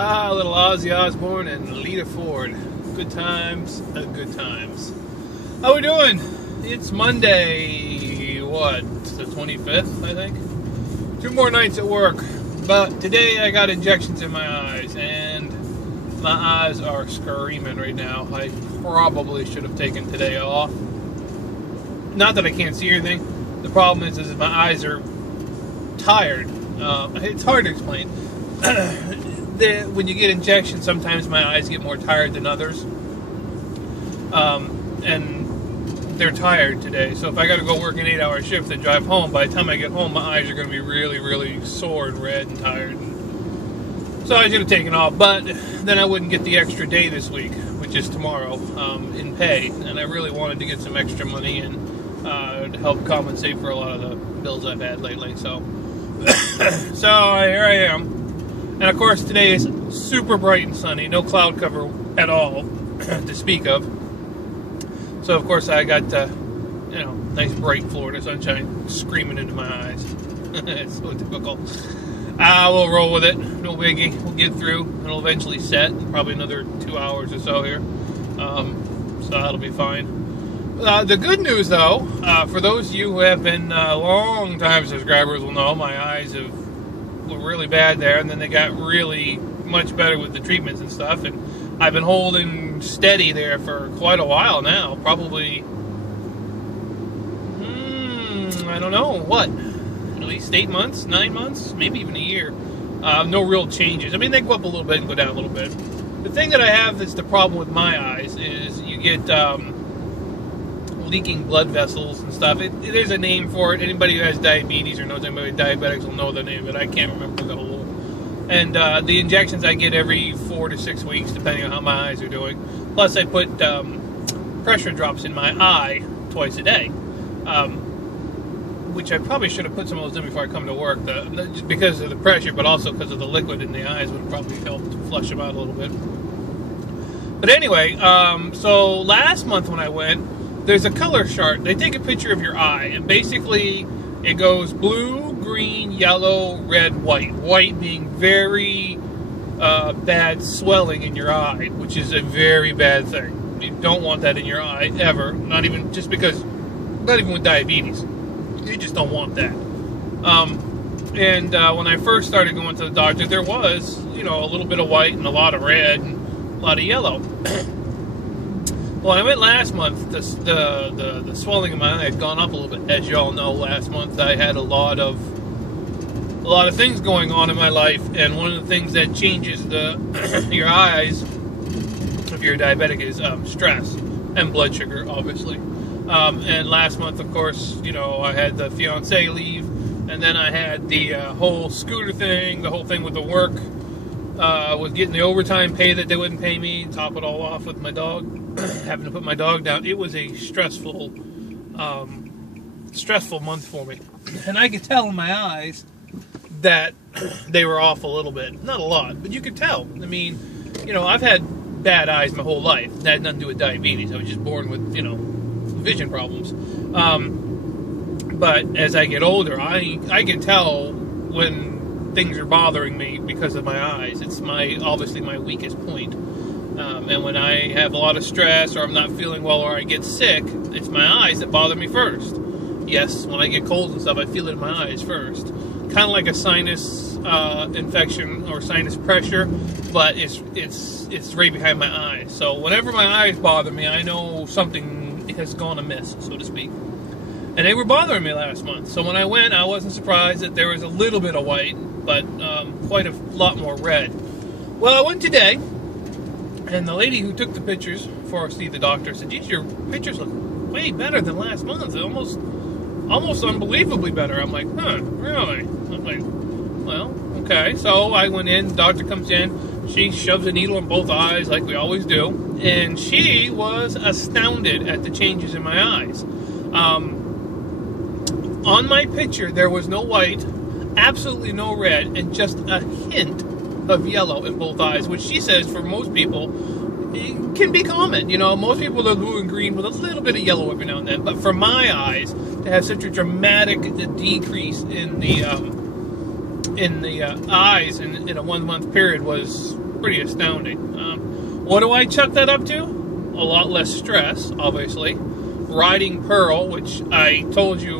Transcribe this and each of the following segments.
Little Ozzy Osbourne and Lita Ford. Good times, good times. How we doing? It's Monday, what, the 25th, I think? 2 more nights at work. But today I got injections in my eyes, and my eyes are screaming right now. I probably should have taken today off. Not that I can't see anything. The problem is my eyes are tired. It's hard to explain. When you get injections, sometimes my eyes get more tired than others. And they're tired today. So if I got to go work an 8-hour shift and drive home, by the time I get home, my eyes are going to be really, really sore and red and tired. So I should have taken off. But then I wouldn't get the extra day this week, which is tomorrow, in pay. And I really wanted to get some extra money in to help compensate for a lot of the bills I've had lately. So, here I am. And of course, today is super bright and sunny, no cloud cover at all to speak of. So of course, I got nice bright Florida sunshine screaming into my eyes. It's so typical. We'll roll with it, no biggie. We'll get through. It'll eventually set, probably another 2 hours or so here. So that'll be fine. The good news, though, for those of you who have been long-time subscribers will know my eyes were really bad there, and then they got really much better with the treatments and stuff, and I've been holding steady there for quite a while now, probably, I don't know, what, at least 8 months, 9 months, maybe even a year. No real changes. I mean, they go up a little bit and go down a little bit. The thing that I have that's the problem with my eyes is you get leaking blood vessels and stuff. There's a name for it. Anybody who has diabetes or knows anybody with diabetics will know the name of it. I can't remember the whole. And the injections I get every 4 to 6 weeks, depending on how my eyes are doing. Plus, I put pressure drops in my eye twice a day, which I probably should have put some of those in before I come to work, just because of the pressure, but also because of the liquid in the eyes would have probably helped flush them out a little bit. But anyway, so last month when I went, there's a color chart. They take a picture of your eye, and basically it goes blue, green, yellow, red, white. White being very bad swelling in your eye, which is a very bad thing. You don't want that in your eye, ever. Not even with diabetes. You just don't want that. When I first started going to the doctor, there was, a little bit of white and a lot of red and a lot of yellow. Well, I went last month. The swelling in my eye had gone up a little bit. As you all know, last month I had a lot of things going on in my life, and one of the things that changes your eyes, if you're a diabetic, is stress and blood sugar, obviously. And last month, of course, I had the fiance leave, and then I had the whole scooter thing, the whole thing with the work, with getting the overtime pay that they wouldn't pay me, top it all off with my dog. Having to put my dog down. It was a stressful month for me, and I could tell in my eyes that they were off a little bit. Not a lot, but you could tell. I mean, I've had bad eyes my whole life. That had nothing to do with diabetes. I was just born with vision problems. But as I get older, I can tell when things are bothering me because of my eyes. It's obviously my weakest point. And when I have a lot of stress, or I'm not feeling well, or I get sick, it's my eyes that bother me first. Yes, when I get cold and stuff, I feel it in my eyes first. Kind of like a sinus infection or sinus pressure, but it's right behind my eyes. So whenever my eyes bother me, I know something has gone amiss, so to speak. And they were bothering me last month. So when I went, I wasn't surprised that there was a little bit of white, but quite a lot more red. Well, I went today. And the lady who took the pictures before I see the doctor said, "Geez, your pictures look way better than last month. Almost unbelievably better." I'm like, "Huh, really?" I'm like, "Well, okay." So I went in. The doctor comes in. She shoves a needle in both eyes like we always do, and she was astounded at the changes in my eyes. On my picture, there was no white, absolutely no red, and just a hint of yellow in both eyes, which she says for most people it can be common. Most people are blue and green with a little bit of yellow every now and then, but for my eyes to have such a dramatic decrease in the eyes in a 1 month period was pretty astounding. What do I chuck that up to? A lot less stress, obviously. Riding Pearl, which I told you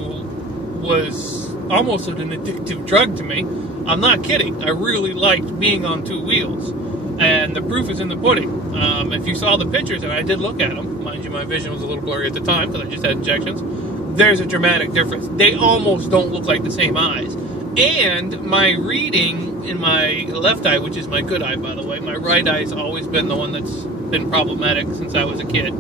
was almost an addictive drug to me. I'm not kidding. I really liked being on two wheels. And the proof is in the pudding. If you saw the pictures, and I did look at them, mind you, my vision was a little blurry at the time because I just had injections, there's a dramatic difference. They almost don't look like the same eyes. And my reading in my left eye, which is my good eye, by the way, my right eye's always been the one that's been problematic since I was a kid,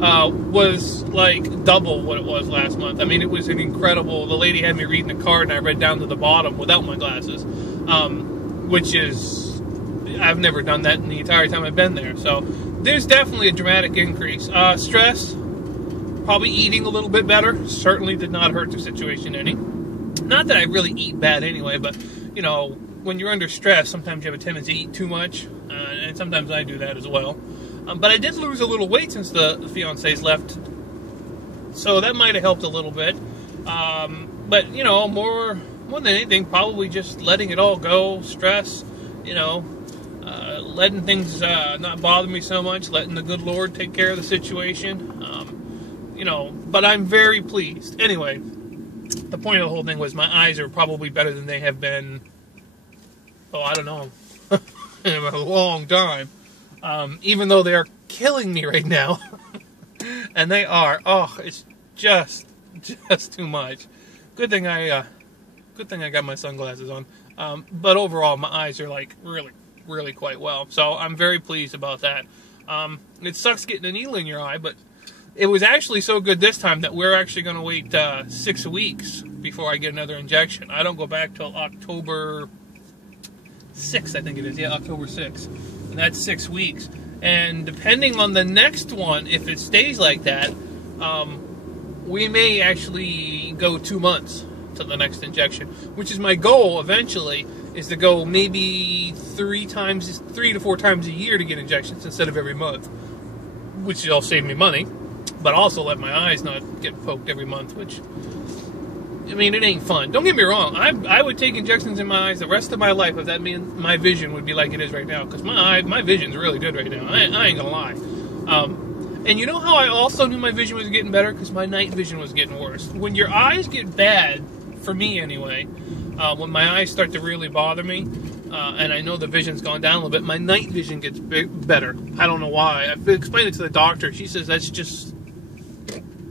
was like double what it was last month. I mean, it was an incredible... The lady had me reading the card, and I read down to the bottom without my glasses, which is... I've never done that in the entire time I've been there. So there's definitely a dramatic increase. Stress, probably eating a little bit better, certainly did not hurt the situation any. Not that I really eat bad anyway, but, you know, when you're under stress, sometimes you have a tendency to eat too much, and sometimes I do that as well. But I did lose a little weight since the fiancés left, so that might have helped a little bit. But, you know, more than anything, probably just letting it all go, stress, you know, letting things not bother me so much, letting the good Lord take care of the situation, you know, but I'm very pleased. Anyway, the point of the whole thing was my eyes are probably better than they have been, oh, I don't know, in a long time. Even though they're killing me right now. And they are. Oh, it's just too much. Good thing I got my sunglasses on. But overall, my eyes are like really quite well. So I'm very pleased about that. It sucks getting a needle in your eye, but it was actually so good this time that we're actually going to wait 6 weeks before I get another injection. I don't go back till October 6th, I think it is. Yeah, October 6th. And that's 6 weeks. And depending on the next one, if it stays like that, we may actually go 2 months to the next injection, which is my goal eventually, is to go maybe 3 to 4 times a year to get injections instead of every month, which will save me money, but also let my eyes not get poked every month, which, I mean, it ain't fun. Don't get me wrong. I would take injections in my eyes the rest of my life if that means my vision would be like it is right now, because my vision's really good right now. I ain't gonna lie. And you know how I also knew my vision was getting better? Because my night vision was getting worse. When your eyes get bad, for me anyway, when my eyes start to really bother me, and I know the vision's gone down a little bit, my night vision gets better. I don't know why. I've explained it to the doctor. She says that's just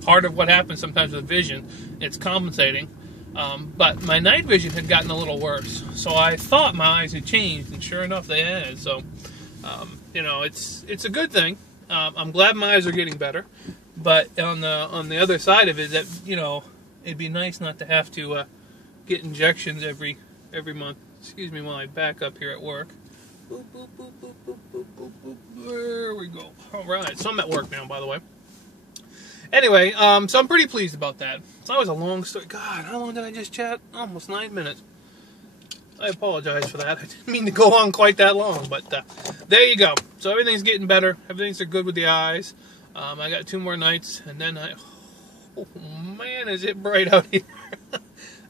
part of what happens sometimes with vision. It's compensating. But my night vision had gotten a little worse. So I thought my eyes had changed, and sure enough they had. So, you know, it's a good thing. I'm glad my eyes are getting better. But on the other side of it, that, you know, it'd be nice not to have to get injections every month. Excuse me while I back up here at work. Boop, boop, boop, boop, boop, boop, boop, boop. There we go. All right. So I'm at work now, by the way. Anyway, so I'm pretty pleased about that. So that was a long story. God, how long did I just chat? Almost 9 minutes. I apologize for that. I didn't mean to go on quite that long, but there you go. So everything's getting better. Everything's good with the eyes. I got 2 more nights, and then oh man, is it bright out here.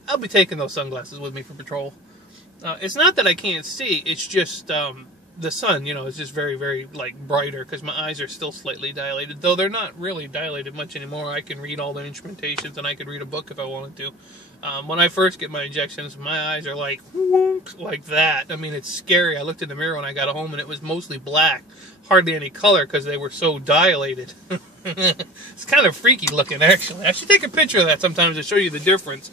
I'll be taking those sunglasses with me for patrol. It's not that I can't see, it's just the sun, you know, is just very, very, like, brighter, because my eyes are still slightly dilated, though they're not really dilated much anymore. I can read all the instrumentations, and I could read a book if I wanted to. When I first get my injections, my eyes are like that. I mean, it's scary. I looked in the mirror when I got home, and it was mostly black. Hardly any color, because they were so dilated. It's kind of freaky looking, actually. I should take a picture of that sometimes to show you the difference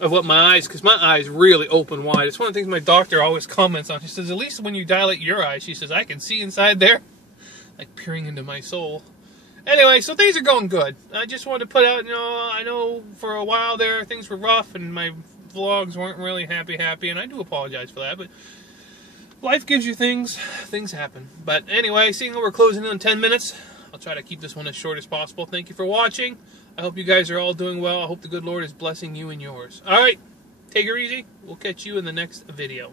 of what my eyes, because my eyes really open wide. It's one of the things my doctor always comments on. She says, at least when you dilate your eyes, she says, I can see inside there, like peering into my soul. Anyway, so things are going good. I just wanted to put out, you know, I know for a while there things were rough and my vlogs weren't really happy, and I do apologize for that, but life gives you things happen. But anyway, seeing that we're closing in on 10 minutes, I'll try to keep this one as short as possible. Thank you for watching. I hope you guys are all doing well. I hope the good Lord is blessing you and yours. All right, take it easy. We'll catch you in the next video.